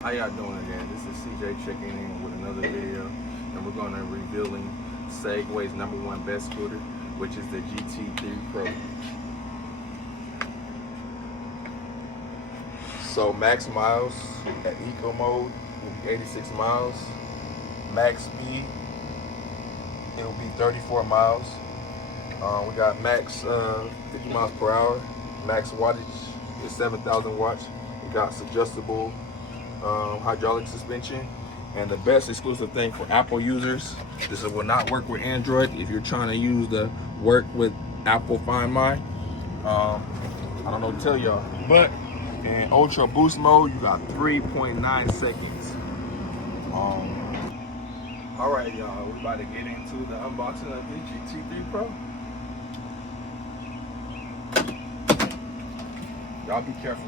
How y'all doing again? This is CJ checking in with another video, and we're going to be revealing Segway's #1 best scooter, which is the GT3 Pro. So max miles at eco mode will be 86 miles. Max speed, it will be 34 miles. We got max 50 miles per hour. Max wattage is 7,000 watts. We got adjustable hydraulic suspension, and the best exclusive thing for Apple users, this will not work with Android. If you're trying to use the work with Apple Find My, I don't know what to tell y'all, but in ultra boost mode you got 3.9 seconds. All right, y'all, we're about to get into the unboxing of the GT3 Pro. Y'all be careful.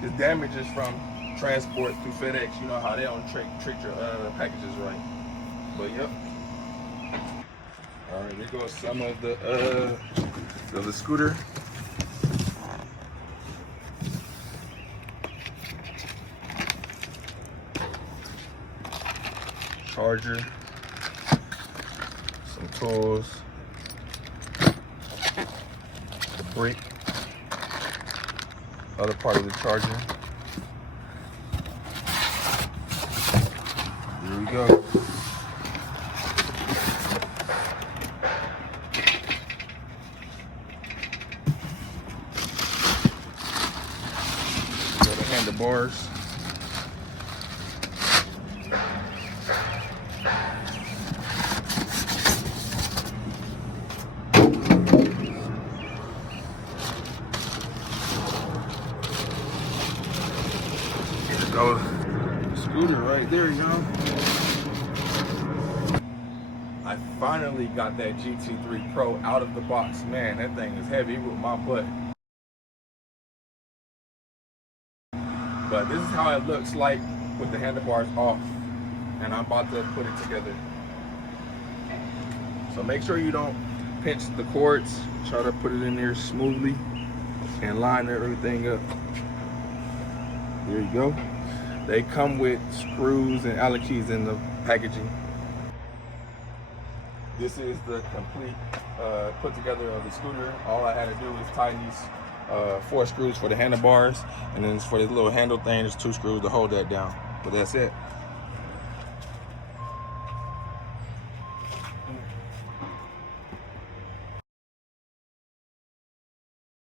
This damage is from transport through FedEx. You know how they don't treat your packages right. But yep. All right, there goes some of the scooter. Charger, some tools, the brick, other part of the charger. Here we go. Got the handlebars. Goes the scooter right there, y'all. I finally got that GT3 Pro out of the box. Man, that thing is heavy with my butt. But this is how it looks like with the handlebars off. And I'm about to put it together. So make sure you don't pinch the cords. Try to put it in there smoothly and line everything up. There you go. They come with screws and Allen keys in the packaging. This is the complete put together of the scooter. All I had to do is tighten these 4 screws for the handlebars, and then for this little handle thing, there's 2 screws to hold that down. But that's it.